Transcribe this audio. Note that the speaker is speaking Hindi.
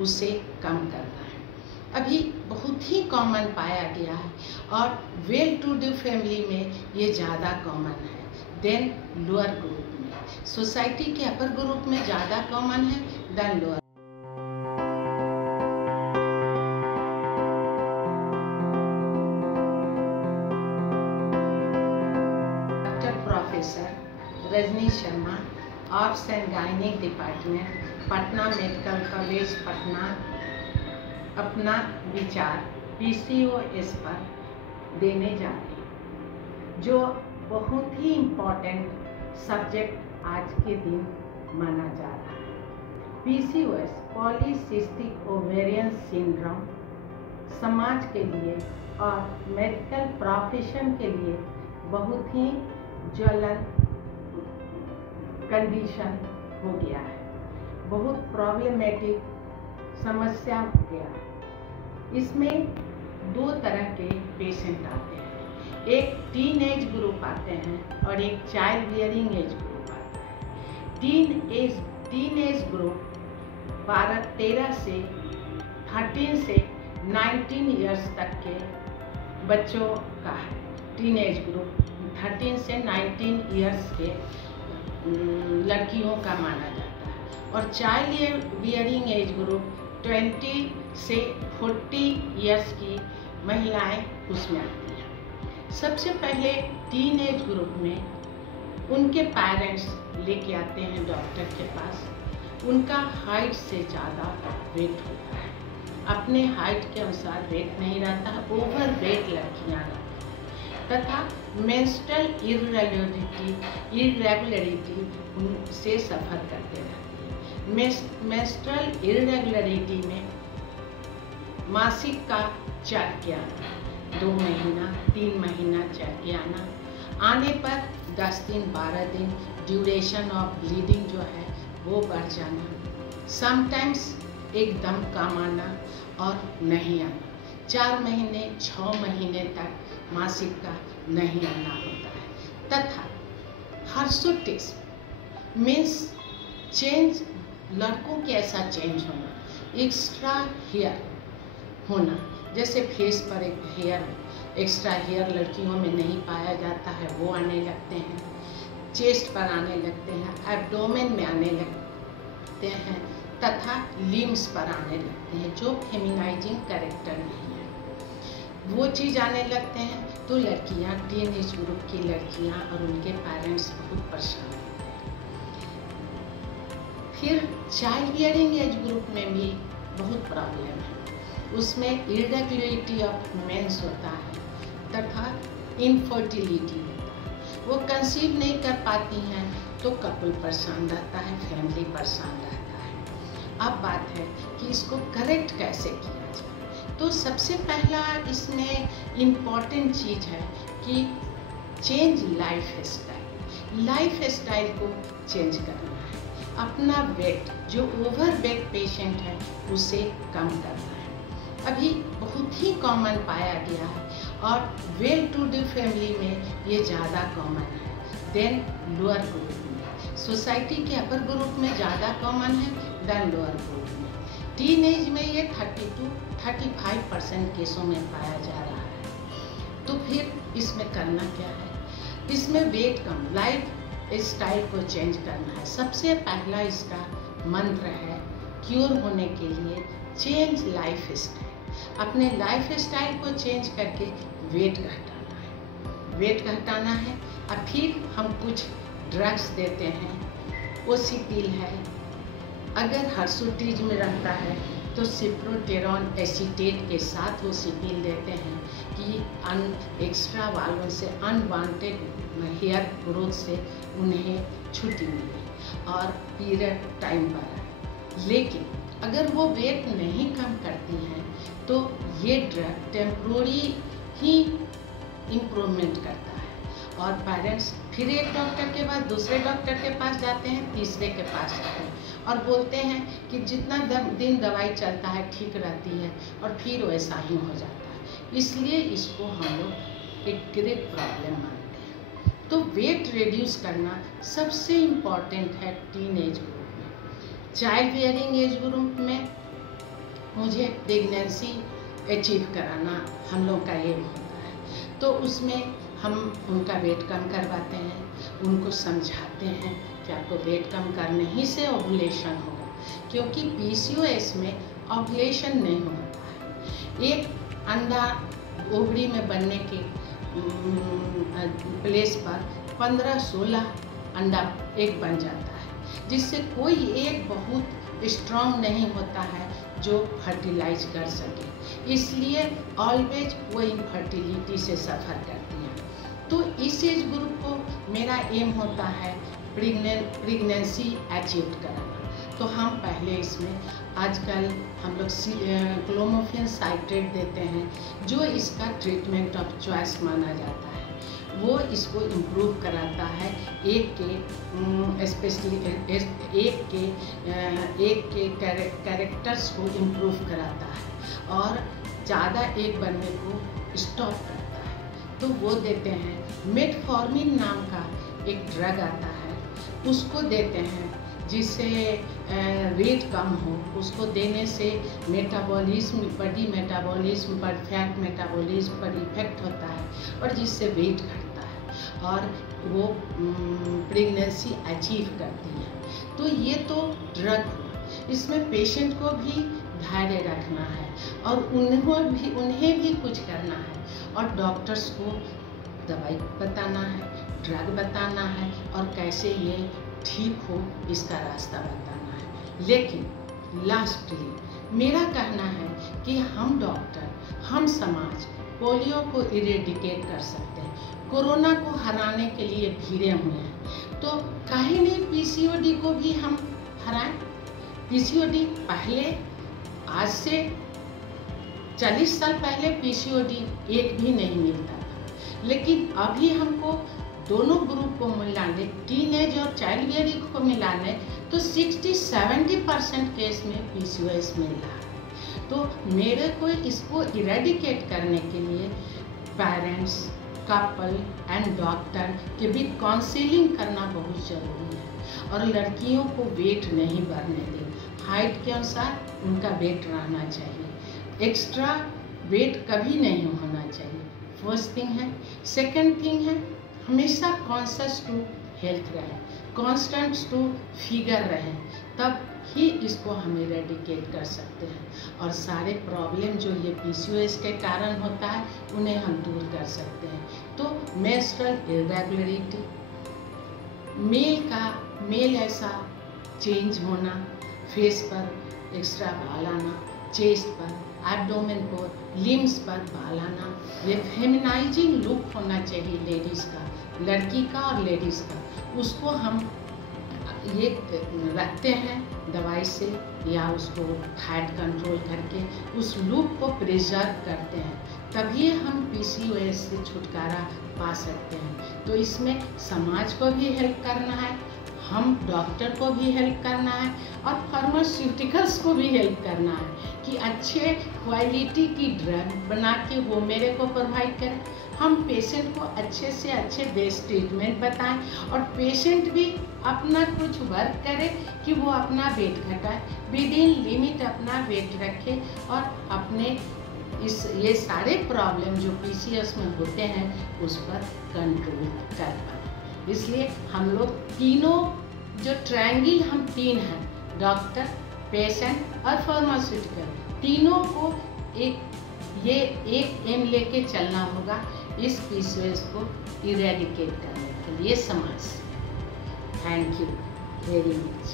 उसे कम करना है। अभी बहुत ही कॉमन पाया गया है और वेल टू डू फैमिली में ये ज़्यादा कॉमन है देन लोअर ग्रुप में। सोसाइटी के अपर ग्रुप में ज़्यादा कॉमन है than lower. Doctor professor Rajni Sharma, obs and गायनिक department, Patna medical college Patna, अपना विचार PCOS पर देने जा रहे हैं, जो बहुत ही इम्पोर्टेंट सब्जेक्ट आज के दिन माना जा रहा है। PCOS पॉलीसिस्टिक ओवेरियन सिंड्रोम समाज के लिए और मेडिकल प्रोफेशन के लिए बहुत ही ज्वलन कंडीशन हो गया है, बहुत प्रॉब्लमेटिक समस्या हो गया है। इसमें दो तरह के पेशेंट आते हैं, एक टीन एज ग्रुप आते हैं और एक चाइल्ड बियरिंग एज ग्रुप आता है। टीन एज ग्रुप 13 से 19 ईयर्स तक के बच्चों का है। टीन एज ग्रुप 13 से 19 ईयर्स के लड़कियों का माना जाता है और चाइल्ड बियरिंग एज ग्रुप 20 से 40 ईयर्स की महिलाएं उसमें आती हैं। सबसे पहले टीन एज ग्रुप में उनके पेरेंट्स लेके आते हैं डॉक्टर के पास। उनका हाइट से ज़्यादा वेट होता है, अपने हाइट के अनुसार वेट नहीं रहता, ओवर वेट लड़कियाँ तथा मेंस्ट्रुअल इरेगुलरिटी से सफ़र करते रहते हैं। मेंस्ट्रुअल इरेगुलरिटी में मासिक का चढ़ के आना, 2 महीना 3 महीना चढ़ के आने पर 10 दिन 12 दिन ड्यूरेशन ऑफ ब्लीडिंग जो है वो बढ़ जाना, समटाइम्स एकदम कम आना और नहीं आना, 4 महीने 6 महीने तक मासिक का नहीं आना होता है। तथा हर्सुटिस मीन्स चेंज, लड़कों के ऐसा चेंज होना, एक्स्ट्रा हेयर होना, जैसे फेस पर एक हेयर एक्स्ट्रा हेयर लड़कियों में नहीं पाया जाता है, वो आने लगते हैं, चेस्ट पर आने लगते हैं, एब्डोमेन में आने लगते हैं तथा लिम्स पर आने लगते हैं, जो फेमिनाइजिंग कैरेक्टर नहीं है, वो चीज़ आने लगते हैं। तो लड़कियां, टीन एज ग्रुप की लड़कियां और उनके पेरेंट्स बहुत परेशान होते हैं। फिर चाइल्ड बियरिंग एज ग्रुप में भी बहुत प्रॉब्लम है, उसमें इरेगुलरिटी ऑफ मेंस होता है तथा इनफर्टिलिटी होता है, वो कंसीव नहीं कर पाती हैं तो कपल परेशान रहता है, फैमिली परेशान रहता है। अब बात है कि इसको करेक्ट कैसे किया जाए। तो सबसे पहला इसमें इम्पॉर्टेंट चीज़ है कि चेंज लाइफ स्टाइल को चेंज करना है। अपना वेट, जो ओवर वेट पेशेंट है उसे कम करना है। अभी बहुत ही कॉमन पाया गया है और वेल टू डू फैमिली में ये ज़्यादा कॉमन है देन लोअर ग्रुप में। सोसाइटी के अपर ग्रुप में ज़्यादा कॉमन है देन लोअर ग्रुप में। टीन एज में ये 30-35% केसों में पाया जा रहा है। तो फिर इसमें करना क्या है, इसमें वेट कम, लाइफ स्टाइल को चेंज करना है। सबसे पहला इसका मंत्र है क्योर होने के लिए चेंज लाइफ स्टाइल। अपने लाइफ स्टाइल को चेंज करके वेट घटाना है। और फिर हम कुछ ड्रग्स देते हैं, ओसिपिल है, अगर हर्सुटिज में रहता है तो सिप्रोटेरॉन एसीटेट के साथ वो ओसिपिल देते हैं कि एक्स्ट्रा वालों से अनवांटेड हेयर ग्रोथ से उन्हें छुट्टी मिले और पीरियड टाइम पर। लेकिन अगर वो वेट नहीं कम करती हैं तो ये ड्रग टेम्प्रोरी ही इम्प्रूवमेंट करता है और पेरेंट्स फिर एक डॉक्टर के बाद दूसरे डॉक्टर के पास जाते हैं, तीसरे के पास जाते हैं और बोलते हैं कि जितना दिन दवाई चलता है ठीक रहती है और फिर वैसा ही हो जाता है। इसलिए इसको हम लोग एक ग्रेट प्रॉब्लम मानते हैं। तो वेट रिड्यूस करना सबसे इम्पॉर्टेंट है टीन एज ग्रुप में। चाइल्ड बियरिंग एज ग्रुप में मुझे प्रेगनेंसी अचीव कराना हम लोग का एम होता है। तो उसमें हम उनका वेट कम करवाते हैं, उनको समझाते हैं कि आपको वेट कम करने ही से ओवुलेशन होगा, क्योंकि PCOS में ओवुलेशन नहीं होता है। एक अंडा ओवरी में बनने के प्लेस पर 15-16 अंडा एक बन जाता है, जिससे कोई एक बहुत स्ट्रॉन्ग नहीं होता है जो फर्टिलाइज कर सके। इसलिए ऑलवेज वो इनफर्टिलिटी से सफ़र करती हैं। तो इस एज ग्रुप को मेरा एम होता है प्रेगनेंसी अचीव कराना। तो हम पहले इसमें आजकल हम लोग क्लोमिफेन साइट्रेट देते हैं, जो इसका ट्रीटमेंट ऑफ चॉइस माना जाता है। वो इसको इम्प्रूव कराता है, एक के कैरेक्टर्स को इम्प्रूव कराता है और ज़्यादा एक बनने को स्टॉप करता है। तो वो देते हैं। मेटफॉर्मिन नाम का एक ड्रग आता है, उसको देते हैं, जिससे वेट कम हो। उसको देने से मेटाबॉलिज्म, बॉडी मेटाबॉलिज्म पर, फैट मेटाबॉलिज्म पर इफेक्ट होता है और जिससे वेट घटता है और वो प्रेगनेंसी अचीव करती है। तो ये तो ड्रग हुआ। इसमें पेशेंट को भी धैर्य रखना है और उन्हें भी कुछ करना है और डॉक्टर्स को दवाई बताना है, ड्रग बताना है और कैसे ये ठीक हो इसका रास्ता बताना है। लेकिन लास्टली मेरा कहना है कि हम डॉक्टर, हम समाज पोलियो को इरेडिकेट कर सकते हैं। कोरोना को हराने के लिए भिड़े हुए हैं, तो काहे नहीं PCOD को भी हम हराएं। PCOD पहले, आज से 40 साल पहले PCOD एक भी नहीं मिलता था, लेकिन अभी हमको दोनों ग्रुप को मिलाने, टीनेज और चाइल्ड बेयरिंग को मिलाने, तो 60-70% केस में PCOS मिल रहा है। तो मेरे को इसको इरेडिकेट करने के लिए पेरेंट्स, कपल एंड डॉक्टर के भी काउंसलिंग करना बहुत ज़रूरी है। और लड़कियों को वेट नहीं बढ़ने दें, हाइट के अनुसार उनका वेट रहना चाहिए, एक्स्ट्रा वेट कभी नहीं होना चाहिए। फर्स्ट थिंग है। सेकंड थिंग है, हमेशा कॉन्शियस टू हेल्थ रहे, कॉन्स्टेंट टू फिगर रहे, तब ही इसको हम इरेडिकेट कर सकते हैं और सारे प्रॉब्लम जो ये PCOS के कारण होता है उन्हें हम दूर कर सकते हैं। तो मेंस्ट्रुअल इरेगुलरिटी, मेल ऐसा चेंज होना, फेस पर एक्स्ट्रा बाल आना, चेस्ट पर, एब्डोमेन पर, लिम्स पर बाल आना, ये फेमिनाइजिंग लुक होना चाहिए लेडीज़ का, लड़की का और लेडीज़ का। उसको हम ये रखते हैं दवाई से या उसको फैट कंट्रोल करके उस लुक को प्रिजर्व करते हैं, तभी हम PCOS से छुटकारा पा सकते हैं। तो इसमें समाज को भी हेल्प करना है, हम डॉक्टर को भी हेल्प करना है और फार्मास्यूटिकल्स को भी हेल्प करना है कि अच्छे क्वालिटी की ड्रग बना के वो मेरे को प्रोवाइड करें। हम पेशेंट को अच्छे से अच्छे बेस्ट ट्रीटमेंट बताएं और पेशेंट भी अपना कुछ वर्क करे कि वो अपना वेट घटाए, विद इन लिमिट अपना वेट रखे और अपने ये सारे प्रॉब्लम जो PCOS में होते हैं उस पर कंट्रोल कर पाए। इसलिए हम लोग तीनों जो ट्रायंगल हम तीन हैं, डॉक्टर, पेशेंट और फार्मास्यूटिकल, तीनों को एक एम लेके चलना होगा इस PCOS को इरेडिकेट करने के लिए समाज। Thank you very much.